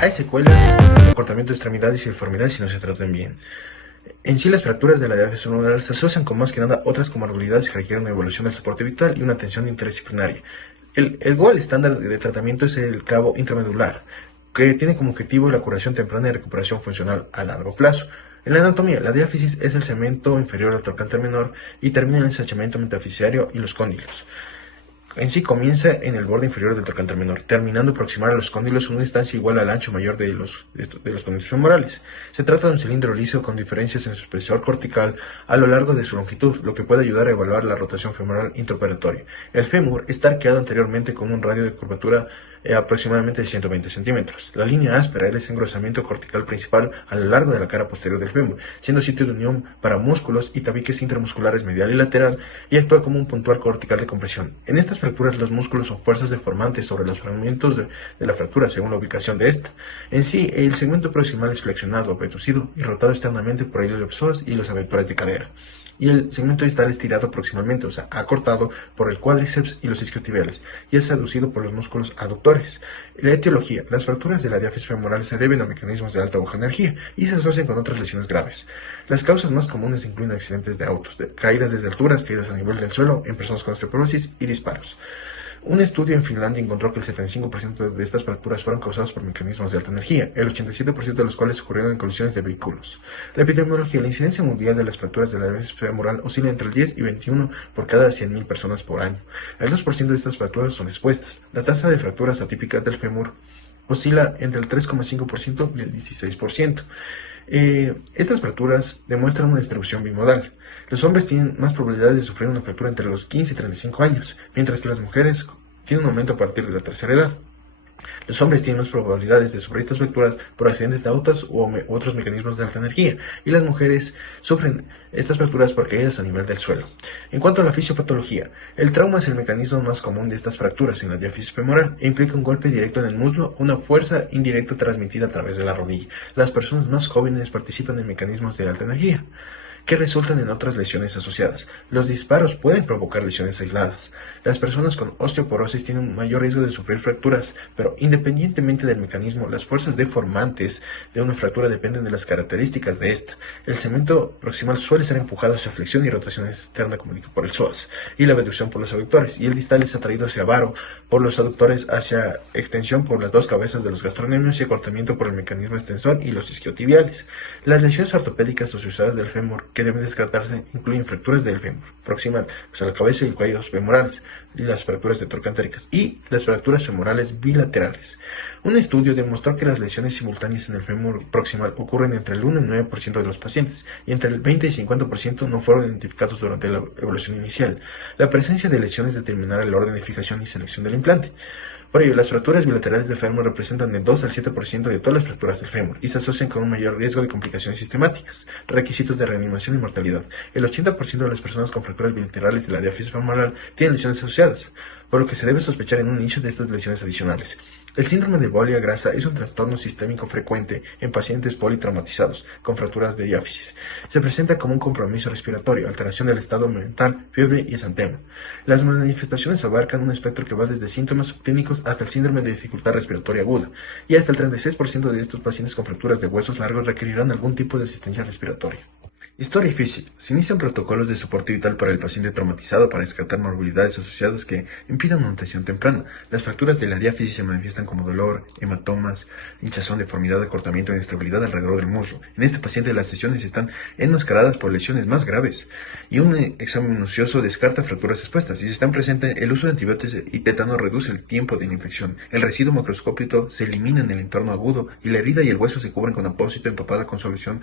Hay secuelas, acortamiento de extremidades y deformidades si no se tratan bien. En sí, las fracturas de la diáfisis femoral se asocian con más que nada otras comorbilidades que requieren una evaluación del soporte vital y una atención interdisciplinaria. El goal estándar de tratamiento es el cabo intramedular, que tiene como objetivo la curación temprana y recuperación funcional a largo plazo. En la anatomía, la diáfisis es el segmento inferior del trocánter menor y termina en el ensanchamiento metafisiario y los cóndilos. En sí comienza en el borde inferior del trocánter menor, terminando proximal a los cóndilos en una distancia igual al ancho mayor de los cóndilos femorales. Se trata de un cilindro liso con diferencias en su espesor cortical a lo largo de su longitud, lo que puede ayudar a evaluar la rotación femoral intraoperatoria. El fémur está arqueado anteriormente con un radio de curvatura aproximadamente de 120 centímetros. La línea áspera es el engrosamiento cortical principal a lo largo de la cara posterior del fémur, siendo sitio de unión para músculos y tabiques intramusculares medial y lateral, y actúa como un puntual cortical de compresión. En estas fracturas los músculos son fuerzas deformantes sobre los fragmentos de la fractura según la ubicación de esta. En sí, el segmento proximal es flexionado, obtusido y rotado externamente por el iliopsoas y los abductores de cadera. Y el segmento distal es tirado proximalmente, o sea, acortado por el cuádriceps y los isquiotibiales, y es aducido por los músculos aductores. La etiología: las fracturas de la diáfisis femoral se deben a mecanismos de alta o baja energía y se asocian con otras lesiones graves. Las causas más comunes incluyen accidentes de autos, caídas desde alturas, caídas a nivel del suelo en personas con osteoporosis y disparos. Un estudio en Finlandia encontró que el 75% de estas fracturas fueron causadas por mecanismos de alta energía, el 87% de los cuales ocurrieron en colisiones de vehículos. La epidemiología: la incidencia mundial de las fracturas de la diáfisis femoral oscila entre el 10 y 21 por cada 100.000 personas por año. El 2% de estas fracturas son expuestas. La tasa de fracturas atípicas del fémur oscila entre el 3,5% y el 16%. Estas fracturas demuestran una distribución bimodal. Los hombres tienen más probabilidades de sufrir una fractura entre los 15 y 35 años, mientras que las mujeres tienen un aumento a partir de la tercera edad. Los hombres tienen más probabilidades de sufrir estas fracturas por accidentes de autos u otros mecanismos de alta energía, y las mujeres sufren estas fracturas por caídas a nivel del suelo. En cuanto a la fisiopatología, el trauma es el mecanismo más común de estas fracturas en la diáfisis femoral e implica un golpe directo en el muslo, una fuerza indirecta transmitida a través de la rodilla. Las personas más jóvenes participan en mecanismos de alta energía que resultan en otras lesiones asociadas. Los disparos pueden provocar lesiones aisladas. Las personas con osteoporosis tienen un mayor riesgo de sufrir fracturas, pero independientemente del mecanismo, las fuerzas deformantes de una fractura dependen de las características de esta. El segmento proximal suele ser empujado hacia flexión y rotación externa como por el psoas, y la abducción por los aductores, y el distal es atraído hacia varo por los aductores, hacia extensión por las dos cabezas de los gastronemios y acortamiento por el mecanismo extensor y los isquiotibiales. Las lesiones ortopédicas asociadas del fémur que deben descartarse incluyen fracturas del fémur proximal, o sea, la cabeza y el cuello femorales, y las fracturas de trocantéricas, y las fracturas femorales bilaterales. Un estudio demostró que las lesiones simultáneas en el fémur proximal ocurren entre el 1 y el 9% de los pacientes, y entre el 20 y 50% no fueron identificados durante la evaluación inicial. La presencia de lesiones determinará el orden de fijación y selección del implante. Por ello, las fracturas bilaterales del fémur representan del 2 al 7% de todas las fracturas del fémur y se asocian con un mayor riesgo de complicaciones sistemáticas. Requisitos de reanimación y mortalidad: el 80% de las personas con fracturas bilaterales de la diáfisis femoral tienen lesiones asociadas, por lo que se debe sospechar en un inicio de estas lesiones adicionales. El síndrome de Bolia grasa es un trastorno sistémico frecuente en pacientes politraumatizados con fracturas de diáfisis. Se presenta como un compromiso respiratorio, alteración del estado mental, fiebre y exantema. Las manifestaciones abarcan un espectro que va desde síntomas subclínicos hasta el síndrome de dificultad respiratoria aguda, y hasta el 36% de estos pacientes con fracturas de huesos largos requerirán algún tipo de asistencia respiratoria. Historia y física. Se inician protocolos de soporte vital para el paciente traumatizado para descartar morbilidades asociadas que impidan una atención temprana. Las fracturas de la diáfisis se manifiestan como dolor, hematomas, hinchazón, deformidad, acortamiento e inestabilidad alrededor del muslo. En este paciente las lesiones están enmascaradas por lesiones más graves, y un examen minucioso descarta fracturas expuestas. Si se están presentes, el uso de antibióticos y tétano reduce el tiempo de la infección. El residuo macroscópico se elimina en el entorno agudo y la herida y el hueso se cubren con apósito empapada con solución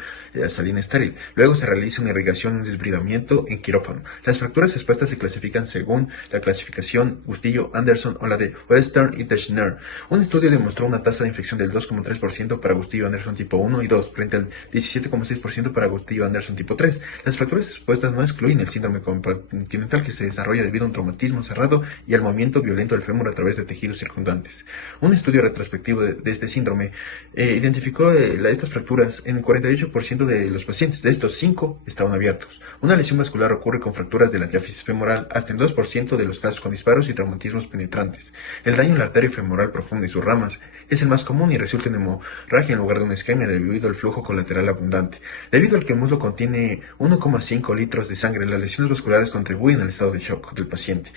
salina estéril. Luego se realiza una irrigación, un desbridamiento en quirófano. Las fracturas expuestas se clasifican según la clasificación Bustillo-Anderson o la de Western y Teschner. Un estudio demostró una tasa de infección del 2,3% para Bustillo-Anderson tipo 1 y 2, frente al 17,6% para Bustillo-Anderson tipo 3. Las fracturas expuestas no excluyen el síndrome compartimental que se desarrolla debido a un traumatismo cerrado y al movimiento violento del fémur a través de tejidos circundantes. Un estudio retrospectivo de este síndrome identificó estas fracturas en el 48% de los pacientes. De estos, 5 5 estaban abiertos. Una lesión vascular ocurre con fracturas de la diáfisis femoral hasta en 2% de los casos con disparos y traumatismos penetrantes. El daño en la arteria femoral profunda y sus ramas es el más común y resulta en hemorragia en lugar de una isquemia debido al flujo colateral abundante. Debido al que el muslo contiene 1,5 litros de sangre, las lesiones vasculares contribuyen al estado de shock del paciente.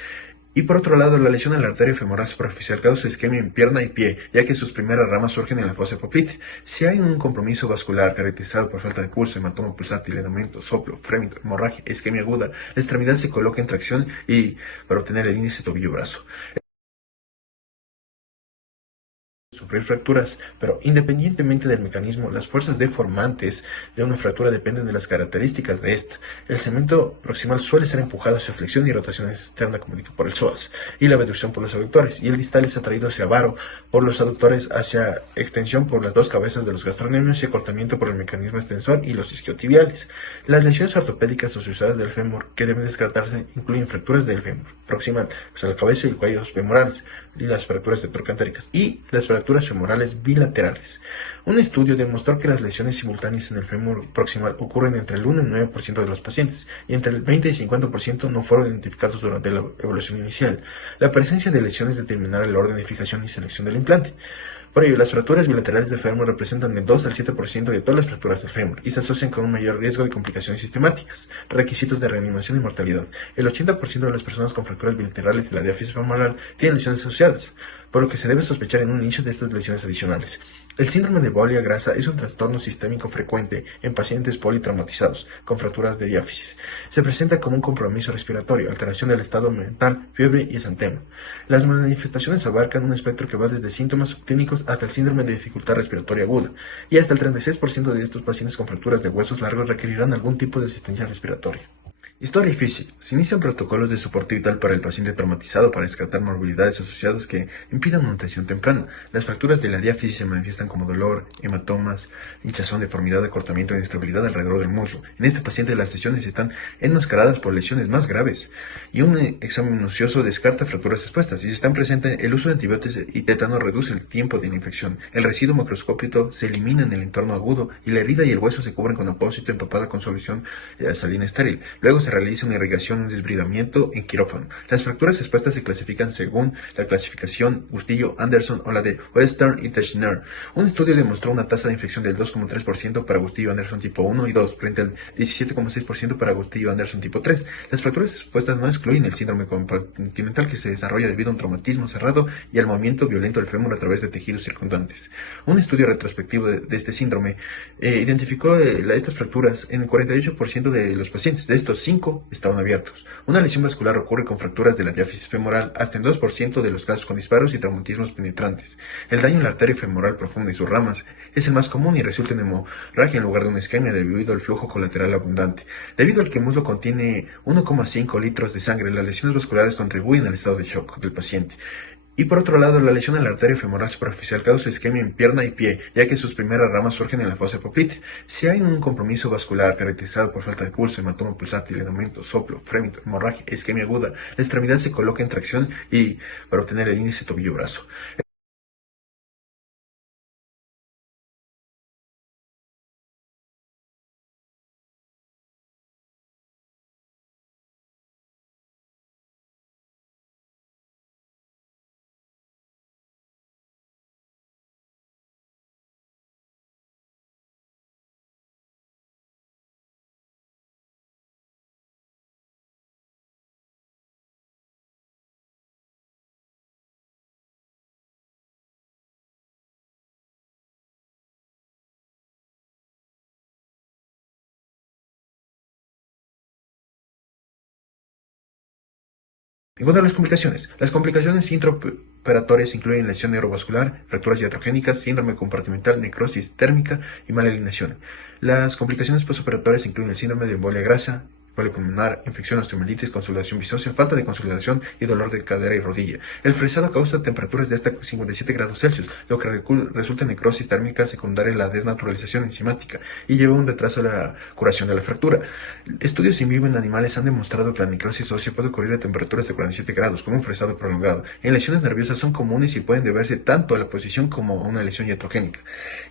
Y por otro lado, la lesión en la arteria femoral superficial causa isquemia en pierna y pie, ya que sus primeras ramas surgen en la fosa poplite. Si hay un compromiso vascular caracterizado por falta de pulso, hematoma pulsátil, aumento, soplo, frémito, hemorragia, isquemia aguda, la extremidad se coloca en tracción y para obtener el índice tobillo-brazo. Sufrir fracturas, pero independientemente del mecanismo, las fuerzas deformantes de una fractura dependen de las características de esta. El segmento proximal suele ser empujado hacia flexión y rotación externa comunicada por el psoas, y la abducción por los aductores, y el distal es atraído hacia varo por los aductores, hacia extensión por las dos cabezas de los gastrocnemios y acortamiento por el mecanismo extensor y los isquiotibiales. Las lesiones ortopédicas asociadas del fémur que deben descartarse incluyen fracturas del fémur proximal, o sea, la cabeza y el cuello femorales, y las fracturas dectorocantéricas, y las fracturas femorales bilaterales. Un estudio demostró que las lesiones simultáneas en el fémur proximal ocurren entre el 1 y el 9% de los pacientes, y entre el 20 y 50% no fueron identificados durante la evaluación inicial. La presencia de lesiones determinará el orden de fijación y selección del implante. Por ello, las fracturas bilaterales del fémur representan del 2 al 7% de todas las fracturas del fémur y se asocian con un mayor riesgo de complicaciones sistemáticas. Requisitos de reanimación y mortalidad. El 80% de las personas con fracturas bilaterales de la diáfisis femoral tienen lesiones asociadas, por lo que se debe sospechar en un inicio de estas lesiones adicionales. El síndrome de Boulia grasa es un trastorno sistémico frecuente en pacientes politraumatizados con fracturas de diáfisis. Se presenta como un compromiso respiratorio, alteración del estado mental, fiebre y exantema. Las manifestaciones abarcan un espectro que va desde síntomas subclínicos hasta el síndrome de dificultad respiratoria aguda, y hasta el 36% de estos pacientes con fracturas de huesos largos requerirán algún tipo de asistencia respiratoria. Historia y física. Se inician protocolos de soporte vital para el paciente traumatizado para descartar morbilidades asociadas que impidan una atención temprana. Las fracturas de la diáfisis se manifiestan como dolor, hematomas, hinchazón, deformidad, acortamiento e inestabilidad alrededor del muslo. En este paciente las lesiones están enmascaradas por lesiones más graves y un examen minucioso descarta fracturas expuestas. Si se están presentes, el uso de antibióticos y tétano reduce el tiempo de la infección. El residuo macroscópico se elimina en el entorno agudo y la herida y el hueso se cubren con apósito empapada con solución salina estéril. Luego se realiza una irrigación, un desbridamiento en quirófano. Las fracturas expuestas se clasifican según la clasificación Bustillo-Anderson o la de Western y Teschner. Un estudio demostró una tasa de infección del 2,3% para Bustillo-Anderson tipo 1 y 2 frente al 17,6% para Bustillo-Anderson tipo 3. Las fracturas expuestas no excluyen el síndrome compartimental que se desarrolla debido a un traumatismo cerrado y al movimiento violento del fémur a través de tejidos circundantes. Un estudio retrospectivo de este síndrome identificó estas fracturas en el 48% de los pacientes. De estos, 5 estaban abiertos. Una lesión vascular ocurre con fracturas de la diáfisis femoral hasta en 2% de los casos con disparos y traumatismos penetrantes. El daño en la arteria femoral profunda y sus ramas es el más común y resulta en hemorragia en lugar de una isquemia debido al flujo colateral abundante. Debido al que el muslo contiene 1,5 litros de sangre, las lesiones vasculares contribuyen al estado de shock del paciente. Y por otro lado, la lesión en la arteria femoral superficial causa isquemia en pierna y pie, ya que sus primeras ramas surgen en la fosa poplite. Si hay un compromiso vascular caracterizado por falta de pulso, hematoma pulsátil, aumento, soplo, frémito, hemorragia, isquemia aguda, la extremidad se coloca en tracción y para obtener el índice tobillo-brazo. En cuanto a las complicaciones intraoperatorias incluyen lesión neurovascular, fracturas iatrogénicas, síndrome compartimental, necrosis térmica y mala alineación. Las complicaciones postoperatorias incluyen el síndrome de Boulia grasa, polipulmonar, infección, osteomielitis, consolidación viscosa, falta de consolidación y dolor de cadera y rodilla. El fresado causa temperaturas de hasta 57 grados Celsius, lo que resulta en necrosis térmica secundaria a la desnaturalización enzimática y lleva un retraso a la curación de la fractura. Estudios in vivo en animales han demostrado que la necrosis ósea puede ocurrir a temperaturas de 47 grados con un fresado prolongado. En lesiones nerviosas son comunes y pueden deberse tanto a la posición como a una lesión iatrogénica.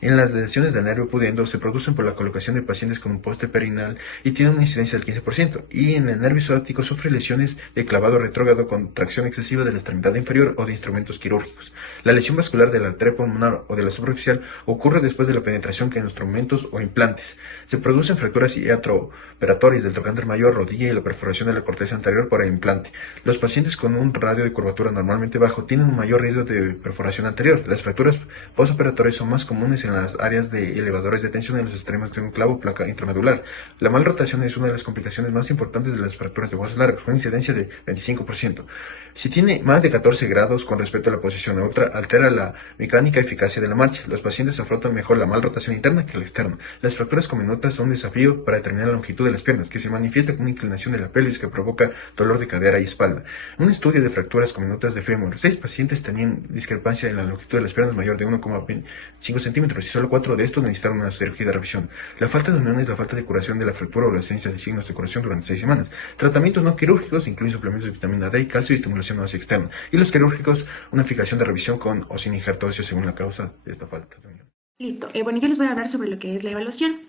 En las lesiones del nervio pudendo se producen por la colocación de pacientes con un poste perinal y tienen una incidencia del 15%. Y en el nervio ciático sufre lesiones de clavado retrógrado con tracción excesiva de la extremidad inferior o de instrumentos quirúrgicos. La lesión vascular de la arteria pulmonar o de la superficial ocurre después de la penetración con instrumentos o implantes. Se producen fracturas iatrooperatorias del trocánter mayor, rodilla y la perforación de la corteza anterior por el implante. Los pacientes con un radio de curvatura normalmente bajo tienen un mayor riesgo de perforación anterior. Las fracturas postoperatorias son más comunes en las áreas de elevadores de tensión en los extremos de un clavo o placa intramedular. La malrotación es una de las complicaciones más importantes de las fracturas de huesos largos, con incidencia de 25%. Si tiene más de 14 grados con respecto a la posición neutra, altera la mecánica y eficacia de la marcha. Los pacientes afrontan mejor la malrotación interna que la externa. Las fracturas comminutas son un desafío para determinar la longitud de las piernas, que se manifiesta con una inclinación de la pelvis que provoca dolor de cadera y espalda. Un estudio de fracturas comminutas de fémur, 6 pacientes tenían discrepancia en la longitud de las piernas mayor de 1,5 centímetros y solo 4 de estos necesitaron una cirugía de revisión. La falta de unión es la falta de curación de la fractura o la ausencia de signos de curación durante 6 semanas. Tratamientos no quirúrgicos incluyen suplementos de vitamina D y calcio y estimulación ósea externa. Y los quirúrgicos, una fijación de revisión con o sin injerto óseo según la causa de esta falta de unión. Listo. Bueno, yo les voy a hablar sobre lo que es la evaluación.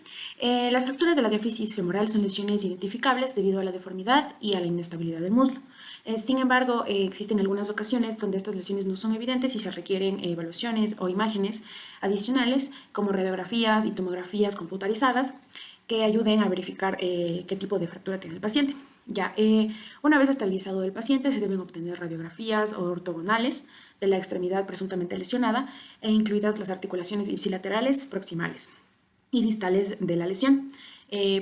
Las fracturas de la diáfisis femoral son lesiones identificables debido a la deformidad y a la inestabilidad del muslo. Sin embargo, existen algunas ocasiones donde estas lesiones no son evidentes y se requieren evaluaciones o imágenes adicionales como radiografías y tomografías computarizadas que ayuden a verificar qué tipo de fractura tiene el paciente. Ya, una vez estabilizado el paciente, se deben obtener radiografías ortogonales de la extremidad presuntamente lesionada e incluidas las articulaciones ipsilaterales proximales y distales de la lesión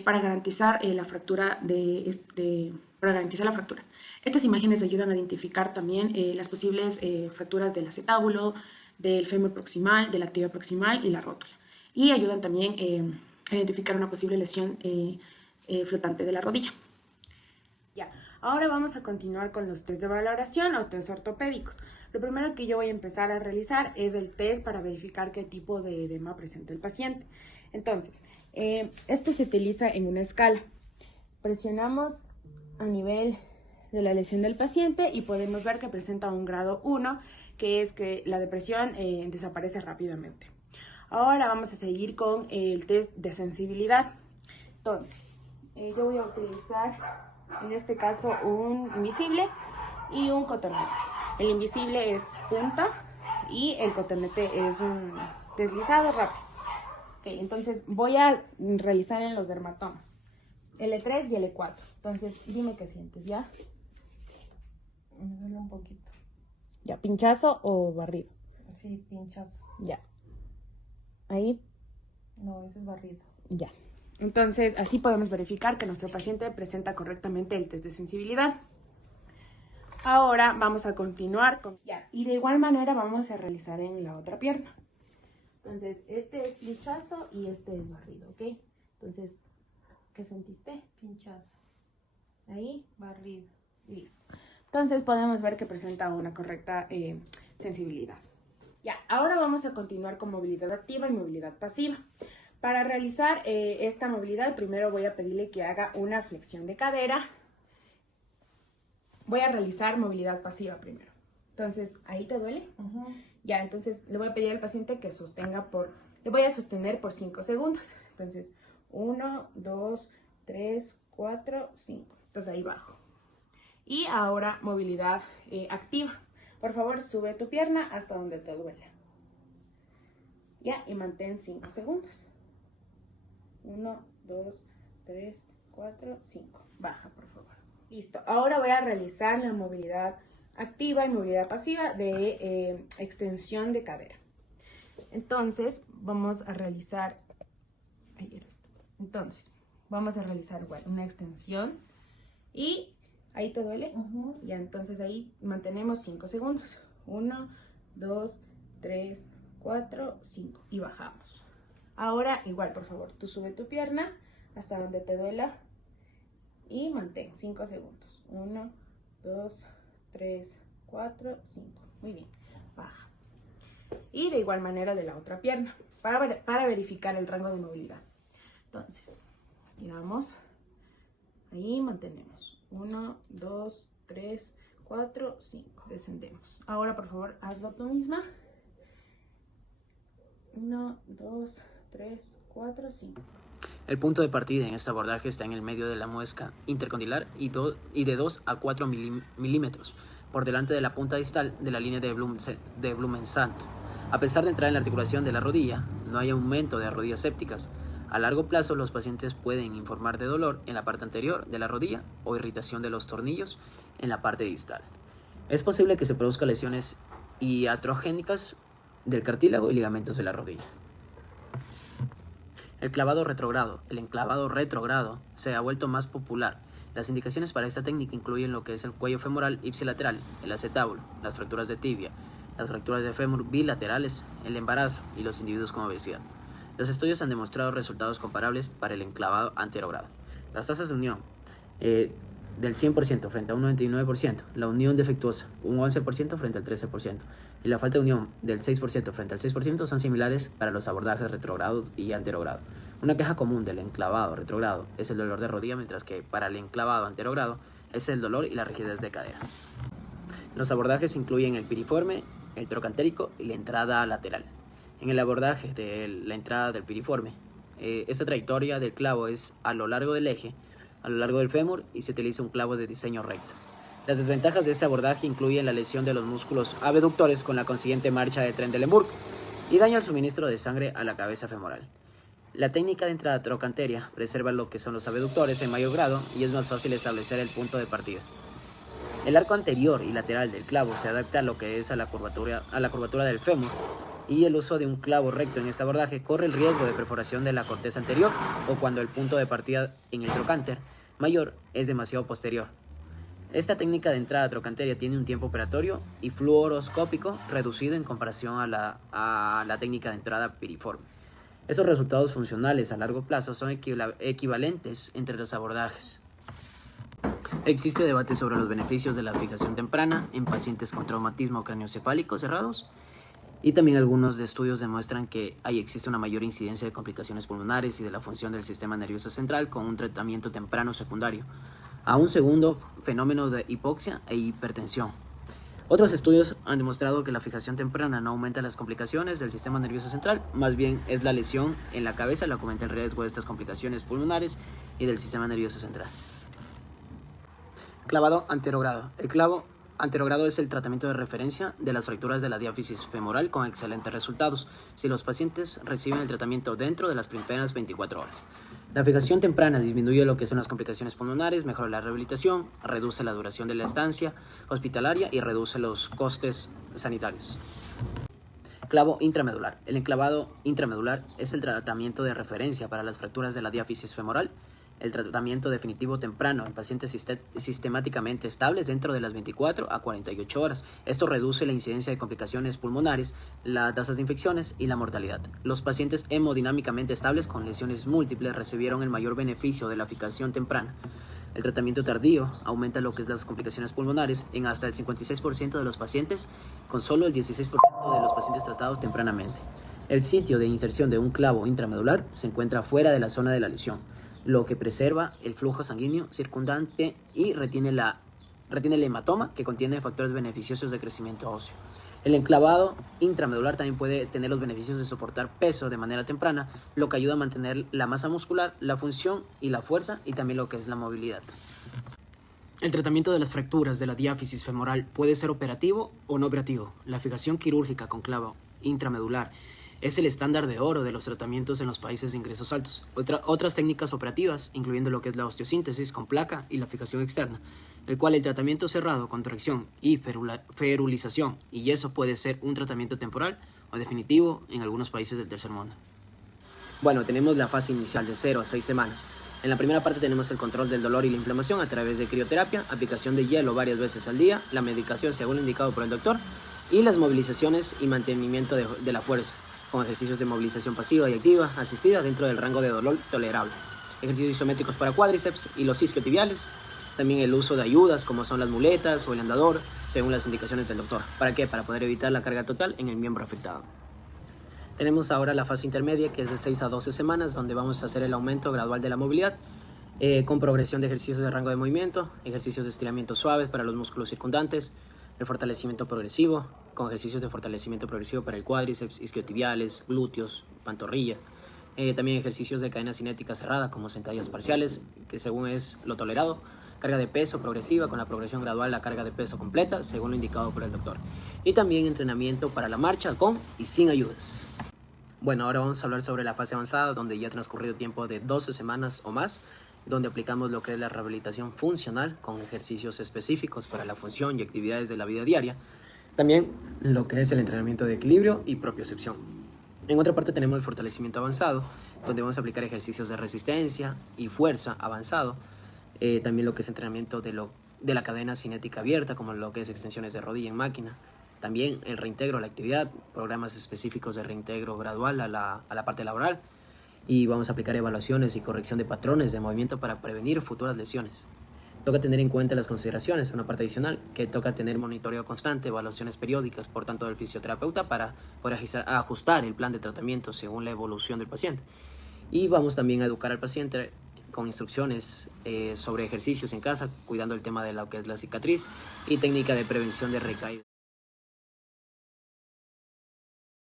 para garantizar la fractura la fractura. Estas imágenes ayudan a identificar también las posibles fracturas del acetábulo, del fémur proximal, de la tibia proximal y la rótula. Y ayudan también a identificar una posible lesión flotante de la rodilla. Ya, ahora vamos a continuar con los test de valoración o test ortopédicos. Lo primero que yo voy a empezar a realizar es el test para verificar qué tipo de edema presenta el paciente. Entonces, esto se utiliza en una escala. Presionamos a nivel de la lesión del paciente y podemos ver que presenta un grado 1, que es que la depresión desaparece rápidamente. Ahora vamos a seguir con el test de sensibilidad. Entonces, yo voy a utilizar en este caso un invisible y un cotonete. El invisible es punta y el cotonete es un deslizado rápido. Okay, entonces voy a realizar en los dermatomas, L3 y L4. Entonces dime qué sientes, ¿ya? Me duele un poquito. ¿Ya, pinchazo o barrido? Sí, pinchazo. Ya. ¿Ahí? No, ese es barrido. Ya. Entonces, así podemos verificar que nuestro paciente presenta correctamente el test de sensibilidad. Ahora vamos a continuar con... Ya. Y de igual manera vamos a realizar en la otra pierna. Entonces, este es pinchazo y este es barrido, ¿ok? Entonces, ¿qué sentiste? Pinchazo. Ahí. Barrido. Listo. Entonces, podemos ver que presenta una correcta sensibilidad. Ya. Ahora vamos a continuar con movilidad activa y movilidad pasiva. Para realizar esta movilidad, primero voy a pedirle que haga una flexión de cadera. Voy a realizar movilidad pasiva primero. Entonces, ¿ahí te duele? Ya, entonces le voy a pedir al paciente que sostenga le voy a sostener por 5 segundos. Entonces, 1, 2, 3, 4, 5. Entonces ahí bajo. Y ahora movilidad activa. Por favor, sube tu pierna hasta donde te duele. Ya, y mantén 5 segundos. 1, 2, 3, 4, 5. Baja, por favor. Listo. Ahora voy a realizar la movilidad activa y movilidad pasiva de extensión de cadera. Entonces, vamos a realizar... Entonces, vamos a realizar igual una extensión y... ¿Ahí te duele? Ya, entonces ahí mantenemos 5 segundos. 1, 2, 3, 4, 5. Y bajamos. Ahora, igual, por favor, tú sube tu pierna hasta donde te duela. y mantén 5 segundos. 1, 2, 3, 4, 5. Muy bien, baja. Y de igual manera de la otra pierna, para verificar el rango de movilidad. Entonces, estiramos, ahí mantenemos. 1, 2, 3, 4, 5. Descendemos. Ahora, por favor, hazlo tú misma. 1, 2, 3, 4, 5. El punto de partida en este abordaje está en el medio de la muesca intercondilar y de 2 a 4 milímetros, por delante de la punta distal de la línea de Blumensandt. A pesar de entrar en la articulación de la rodilla, no hay aumento de rodillas sépticas. A largo plazo, los pacientes pueden informar de dolor en la parte anterior de la rodilla o irritación de los tornillos en la parte distal. Es posible que se produzcan lesiones iatrogénicas del cartílago y ligamentos de la rodilla. El clavado retrogrado. El enclavado retrogrado se ha vuelto más popular. Las indicaciones para esta técnica incluyen lo que es el cuello femoral ipsilateral, el acetábulo, las fracturas de tibia, las fracturas de fémur bilaterales, el embarazo y los individuos con obesidad. Los estudios han demostrado resultados comparables para el enclavado anterogrado. Las tasas de unión del 100% frente a un 99%, la unión defectuosa un 11% frente al 13% y la falta de unión del 6% frente al 6% son similares para los abordajes retrogrado y anterogrado. Una queja común del enclavado retrogrado es el dolor de rodilla, mientras que para el enclavado anterogrado es el dolor y la rigidez de cadera. Los abordajes incluyen el piriforme, el trocantérico y la entrada lateral. En el abordaje de la entrada del piriforme, esta trayectoria del clavo es a lo largo del eje, a lo largo del fémur y se utiliza un clavo de diseño recto. Las desventajas de este abordaje incluyen la lesión de los músculos abductores con la consiguiente marcha de Trendelenburg y daño al suministro de sangre a la cabeza femoral. La técnica de entrada trocanteria preserva lo que son los abductores en mayor grado y es más fácil establecer el punto de partida. El arco anterior y lateral del clavo se adapta a lo que es a la curvatura del fémur, y el uso de un clavo recto en este abordaje corre el riesgo de perforación de la corteza anterior o cuando el punto de partida en el trocánter mayor es demasiado posterior. Esta técnica de entrada trocanteria tiene un tiempo operatorio y fluoroscópico reducido en comparación a la técnica de entrada piriforme. Esos resultados funcionales a largo plazo son equivalentes entre los abordajes. Existe debate sobre los beneficios de la fijación temprana en pacientes con traumatismo craneoencefálico cerrados. Y también algunos estudios demuestran que existe una mayor incidencia de complicaciones pulmonares y de la función del sistema nervioso central con un tratamiento temprano secundario a un segundo fenómeno de hipoxia e hipertensión. Otros estudios han demostrado que la fijación temprana no aumenta las complicaciones del sistema nervioso central, más bien es la lesión en la cabeza la que aumenta el riesgo de estas complicaciones pulmonares y del sistema nervioso central. Clavado anterogrado. El clavo anterogrado es el tratamiento de referencia de las fracturas de la diáfisis femoral con excelentes resultados si los pacientes reciben el tratamiento dentro de las primeras 24 horas. La fijación temprana disminuye lo que son las complicaciones pulmonares, mejora la rehabilitación, reduce la duración de la estancia hospitalaria y reduce los costes sanitarios. Clavo intramedular. El enclavado intramedular es el tratamiento de referencia para las fracturas de la diáfisis femoral. El tratamiento definitivo temprano en pacientes sistemáticamente estables dentro de las 24 a 48 horas. Esto reduce la incidencia de complicaciones pulmonares, las tasas de infecciones y la mortalidad. Los pacientes hemodinámicamente estables con lesiones múltiples recibieron el mayor beneficio de la fijación temprana. El tratamiento tardío aumenta lo que es las complicaciones pulmonares en hasta el 56% de los pacientes, con solo el 16% de los pacientes tratados tempranamente. El sitio de inserción de un clavo intramedular se encuentra fuera de la zona de la lesión, lo que preserva el flujo sanguíneo circundante y retiene el hematoma, que contiene factores beneficiosos de crecimiento óseo. El enclavado intramedular también puede tener los beneficios de soportar peso de manera temprana, lo que ayuda a mantener la masa muscular, la función y la fuerza, y también lo que es la movilidad. El tratamiento de las fracturas de la diáfisis femoral puede ser operativo o no operativo. La fijación quirúrgica con clavo intramedular es el estándar de oro de los tratamientos en los países de ingresos altos. Otras técnicas operativas, incluyendo lo que es la osteosíntesis con placa y la fijación externa, el cual el tratamiento cerrado con tracción y ferulización y yeso puede ser un tratamiento temporal o definitivo en algunos países del tercer mundo. Bueno, tenemos la fase inicial de 0 a 6 semanas. En la primera parte tenemos el control del dolor y la inflamación a través de crioterapia, aplicación de hielo varias veces al día, la medicación según lo indicado por el doctor y las movilizaciones y mantenimiento de la fuerza, con ejercicios de movilización pasiva y activa asistida dentro del rango de dolor tolerable. ejercicios isométricos para cuádriceps y los isquiotibiales. También el uso de ayudas como son las muletas o el andador, según las indicaciones del doctor. ¿Para qué? Para poder evitar la carga total en el miembro afectado. Tenemos ahora la fase intermedia, que es de 6 a 12 semanas, donde vamos a hacer el aumento gradual de la movilidad, con progresión de ejercicios de rango de movimiento, ejercicios de estiramiento suaves para los músculos circundantes, el fortalecimiento progresivo, con ejercicios de fortalecimiento progresivo para el cuádriceps, isquiotibiales, glúteos, pantorrilla. También ejercicios de cadena cinética cerrada, como sentadillas parciales, que según es lo tolerado. Carga de peso progresiva, con la progresión gradual la carga de peso completa, según lo indicado por el doctor. Y también entrenamiento para la marcha con y sin ayudas. Bueno, ahora vamos a hablar sobre la fase avanzada, donde ya ha transcurrido tiempo de 12 semanas o más, donde aplicamos lo que es la rehabilitación funcional con ejercicios específicos para la función y actividades de la vida diaria. También lo que es el entrenamiento de equilibrio y propiocepción. En otra parte tenemos el fortalecimiento avanzado, donde vamos a aplicar ejercicios de resistencia y fuerza avanzado. También lo que es entrenamiento de la cadena cinética abierta, como lo que es extensiones de rodilla en máquina. También el reintegro a la actividad, programas específicos de reintegro gradual a la parte laboral. Y vamos a aplicar evaluaciones y corrección de patrones de movimiento para prevenir futuras lesiones. Toca tener en cuenta las consideraciones, una parte adicional, que toca tener monitoreo constante, evaluaciones periódicas, por tanto, del fisioterapeuta para poder ajustar el plan de tratamiento según la evolución del paciente. Y vamos también a educar al paciente con instrucciones sobre ejercicios en casa, cuidando el tema de lo que es la cicatriz y técnica de prevención de recaída.